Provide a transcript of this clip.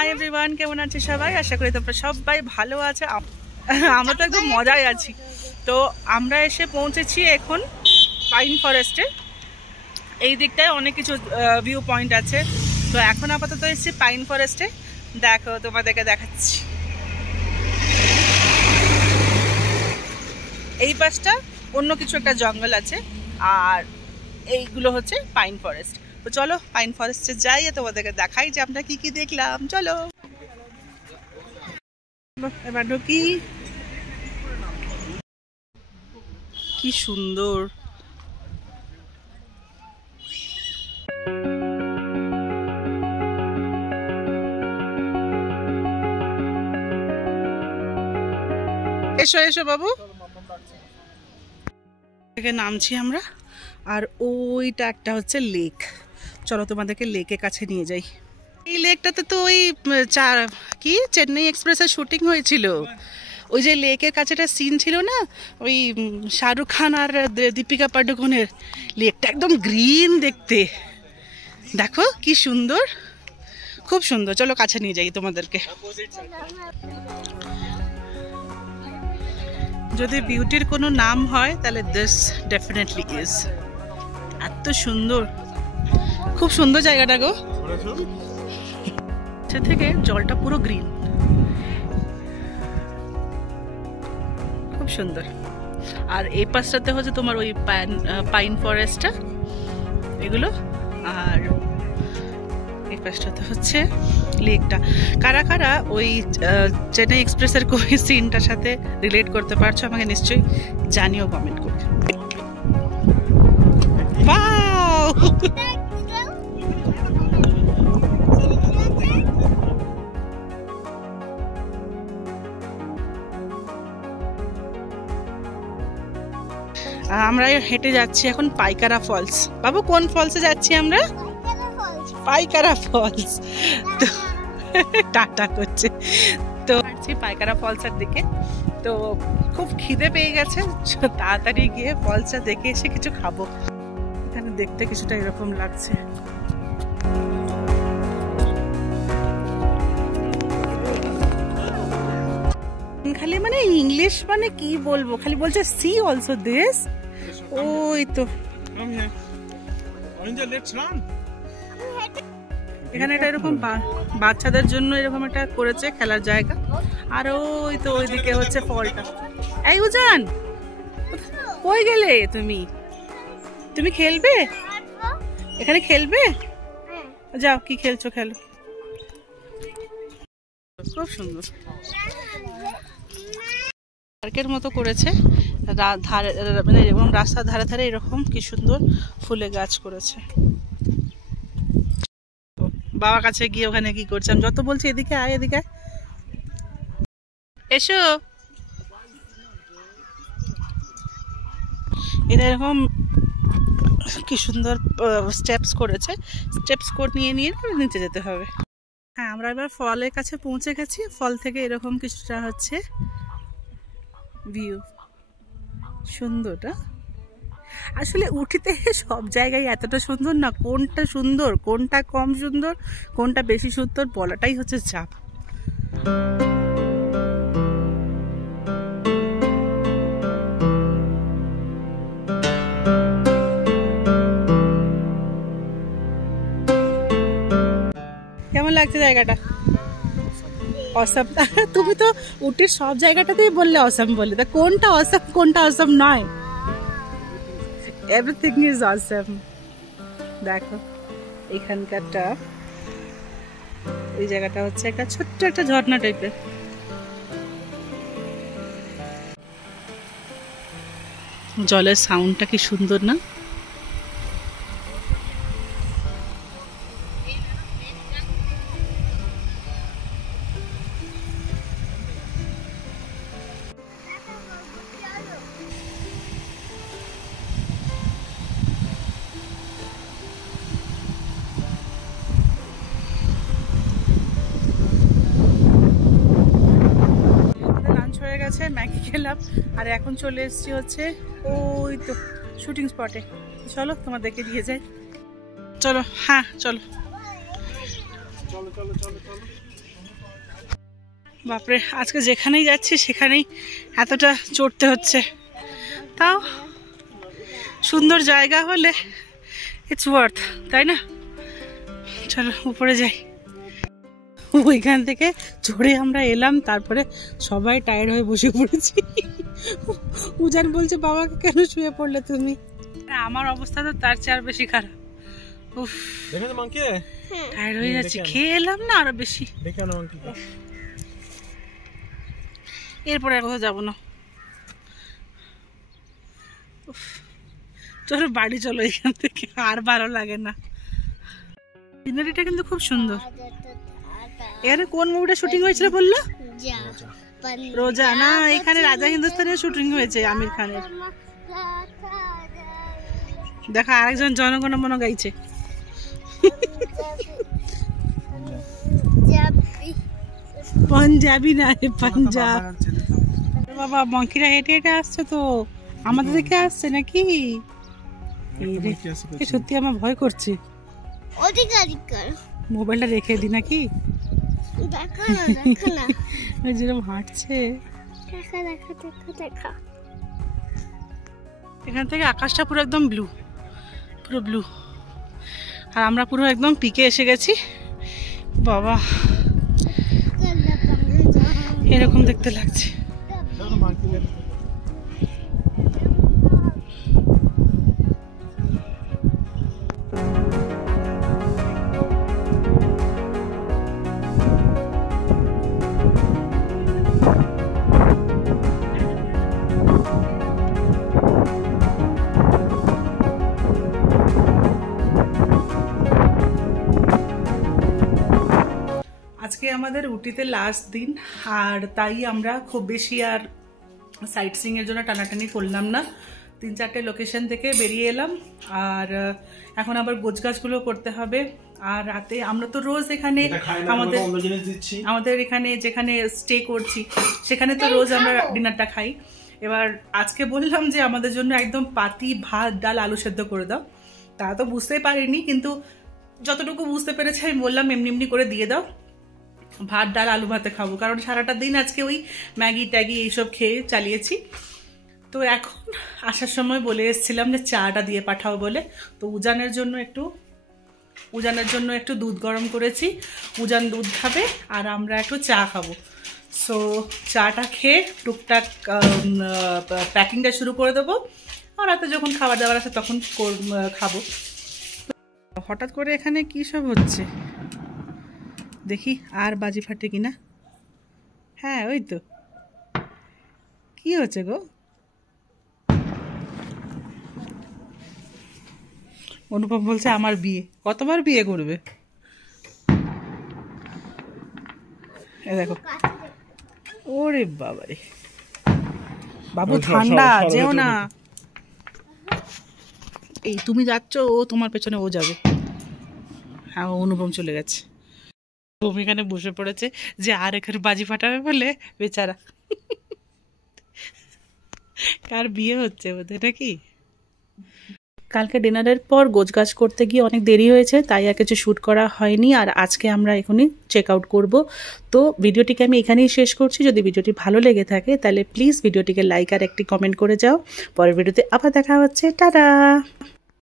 Hi everyone, কেমন আছে সবাই? আশা করি তোমরা সবাই ভালো আছে। আমরা তো একদম মজায় আছি। তো আমরা এসে পৌঁছেছি এখন পাইন ফরেস্টে। এই দিকটায় অনেক কিছু ভিউ পয়েন্ট আছে। তো এখন আপাতত এসেছি পাইন ফরেস্টে। দেখো, তোমাদেরকে দেখাচ্ছি। এই পাশটা অন্য কিছু একটা জঙ্গল আছে, আর এইগুলো হচ্ছে পাইন ফরেস্ট। তো চলো পাইন ফরেস্টে যাই, তোমাদেরকে দেখাই যে আমরা কি কি দেখলাম। চলো এবার ঢুকি। কি সুন্দর! এসো এসো বাবু। থেকে নামছি আমরা, আর ওইটা একটা হচ্ছে লেক। চলো তোমাদেরকে লেকের কাছে নিয়ে যাই। এই লেকটাতে তো ওই কি চেন্নাই এক্সপ্রেসের শুটিং হয়েছিল। ওই যে লেকের কাছে একটা সিন ছিল না, ওই শাহরুখ খান আর দীপিকা পাডুকোনের। লেকটা একদম গ্রিন দেখতে, দেখো কি সুন্দর, খুব সুন্দর। চলো কাছে নিয়ে যাই তোমাদেরকে। যদি বিউটির কোনো নাম হয় তাহলে দিস ডেফিনেটলি ইজ। এত সুন্দর, খুব সুন্দর জায়গাটা গো। থেকে জলটা পুরো গ্রিন, খুব সুন্দর। আর এই পাশটাতে হচ্ছে তোমার ওই পাইন ফরেস্টটা, এগুলো। আর এই পাশটাতে হচ্ছে লেকটা। কারা কারা ওই চেন্নাই এক্সপ্রেসের কোই সিনটার সাথে রিলেট করতে পারছো আমাকে নিশ্চয়ই জানিও কমেন্ট করে। ওয়াও! আমরা হেঁটে যাচ্ছি এখন পাইকারা ফলস। বাবু, কোন ফলসে যাচ্ছি আমরা? পাইকারা ফলস। তো টাটা করছে। তো যাচ্ছি পাইকারা ফলসের দিকে। তো খুব খিদে পেয়ে গেছে, তাড়াতাড়ি গিয়ে ফলসটা দেখে এসে কিছু খাবো। এখানে দেখতে কিছুটা এরকম লাগছে। খালি মানে ইংলিশ মানে কি বলবো, খালি বলছে সি অলসো দিস। ওই তো এখানে একটা এরকম বাচ্চাদের জন্য এরকম একটা করেছে খেলার জায়গা। আর ওই তো ওইদিকে হচ্ছে ফলটা। এই উজান, কই গেলে তুমি? তুমি খেলবে এখানে? খেলবে? যাও, কি খেলছো খেলো। খুব সুন্দর পার্কের মতো করেছে, মানে এরকম রাস্তার ধারে ধারে এরকম কি সুন্দর ফুলে গাছ করেছে। বাবার কাছে গিয়ে ওখানে কি করছে, আমি যত বলছি এদিকে আয়, এদিকে এসো। এটা এরকম কি সুন্দর স্টেপস করেছে, স্টেপস কোড নিয়ে নিয়ে নিচে যেতে হবে। হ্যাঁ, আমরা এবার ফলের কাছে পৌঁছে গেছি। ফল থেকে এরকম কিছুটা হচ্ছে ভিউ, সুন্দরটা। আসলে উঠিতে সব জায়গায় এতটা সুন্দর না, কোনটা সুন্দর কোনটা কম সুন্দর কোনটা বেশি সুন্দর বলাটাই হচ্ছে চাপ। কেমন লাগছে জায়গাটা? অসাম। তুমি তো উটির সব জায়গাটাতেই বললে অসাম বলে, তা কোনটা অসাম কোনটা অসাম নয়? Everything is awesome. দেখো এখানকারটা, এই জায়গাটা হচ্ছে একটা ছোট্ট একটা ঝর্ণা টাইপের। জলের সাউন্ডটা কি সুন্দর না? ম্যাগি খেলাম, আর এখন চলে এসেছি হচ্ছে ওই তো শুটিং স্পটে। চলো তোমাদেরকে নিয়ে যাই। চলো, হ্যাঁ চলো। বাপরে, আজকে যেখানেই যাচ্ছি সেখানেই এতটা চড়তে হচ্ছে। তাও সুন্দর জায়গা হলে ইটস ওয়ার্থ, তাই না? চলো উপরে যাই। ওইখান থেকে চড়ে আমরা এলাম, তারপরে সবাই টায়ার্ড হয়ে বসে পড়েছি। উজান বলছে বাবাকে কেন শুয়ে পড়লে তুমি? আমার অবস্থা তো তার চেয়ে আর বেশি খারাপ। উফ, টায়ার্ড হয়ে যাচ্ছি, খেয়ে এলাম না আরো বেশি। এরপরে আর কোথাও যাবো না। চলো বাড়ি চলো এখান থেকে, আর ভালো লাগে না। সিনারিটা কিন্তু খুব সুন্দর। এখানে কোন মুভিটা শুটিং হয়েছিল বললো? রোজা না, এখানে রাজা হিন্দুস্তানের শুটিং হয়েছে আমির খানের। দেখা আরেকজন জনগণ মন গাইছে। পাঞ্জাবি না, পাঞ্জাব। বাবা মঙ্কিরা হেঁটে হেঁটে আসছে তো, আমাদের দিকে আসছে নাকি? সত্যি আমার ভয় করছে। মোবাইলটা রেখে দি নাকি? যেরকম হাঁটছে, এখান থেকে আকাশটা পুরো একদম ব্লু, পুরো ব্লু। আর আমরা পুরো একদম পিকে এসে গেছি। বাবা এরকম দেখতে লাগছে। আজকে আমাদের উটিতে লাস্ট দিন, আর তাই আমরা খুব বেশি আর সাইট সিইং এর জন্য টানাটানি করলাম না। 3-4টে লোকেশন থেকে বেরিয়ে এলাম, আর এখন আবার গোছগাছগুলো করতে হবে। আর রাতে আমরা তো রোজ এখানে আমাদের এখানে যেখানে স্টে করছি সেখানে তো রোজ আমরা ডিনারটা খাই। এবার আজকে বললাম যে আমাদের জন্য একদম পাতি ভাত ডাল আলু সেদ্ধ করে দাও। তারা তো বুঝতেই পারিনি, কিন্তু যতটুকু বুঝতে পেরেছে আমি বললাম এমনি এমনি করে দিয়ে দাও, ভাত ডাল আলু ভাতে খাবো। কারণ সারাটা দিন আজকে ওই ম্যাগি ট্যাগি এইসব খেয়ে চালিয়েছি। তো এখন আসার সময় বলে এসেছিলাম যে চাটা দিয়ে পাঠাও বলে। তো উজানের জন্য একটু দুধ গরম করেছি, উজান দুধ খাবে আর আমরা একটু চা খাবো। সো চাটা খেয়ে টুকটাক প্যাকিংটা শুরু করে দেবো, আর রাতে যখন খাবার দাবার আসে তখন খাবো। হঠাৎ করে এখানে কী সব হচ্ছে দেখি, আর বাজি ফাটে কিনা। হ্যাঁ ওই তো, কি হচ্ছে গো? অনুপম বলছে আমার বিয়ে, কতবার বিয়ে করবে? এ দেখো, ওরে বাবারে বাবু ঠান্ডা, যেও না। এই তুমি যাচ্ছ, ও তোমার পেছনে ও যাবে। হ্যাঁ অনুপম চলে গেছে। তুমি এখানে বসে পড়েছে যে আর এখানে বাজি ফাটাবে বলে, বেচারা। কার বিয়ে হচ্ছে বোধহয় নাকি? কালকে ডিনারের পর গোছগাছ করতে গিয়ে অনেক দেরি হয়েছে, তাই আর কিছু শ্যুট করা হয়নি। আর আজকে আমরা এখনই চেক আউট করবো। তো ভিডিওটিকে আমি এখানেই শেষ করছি। যদি ভিডিওটি ভালো লেগে থাকে তাহলে প্লিজ ভিডিওটিকে লাইক আর একটি কমেন্ট করে যাও। পরের ভিডিওতে আবার দেখা হচ্ছে, টাটা।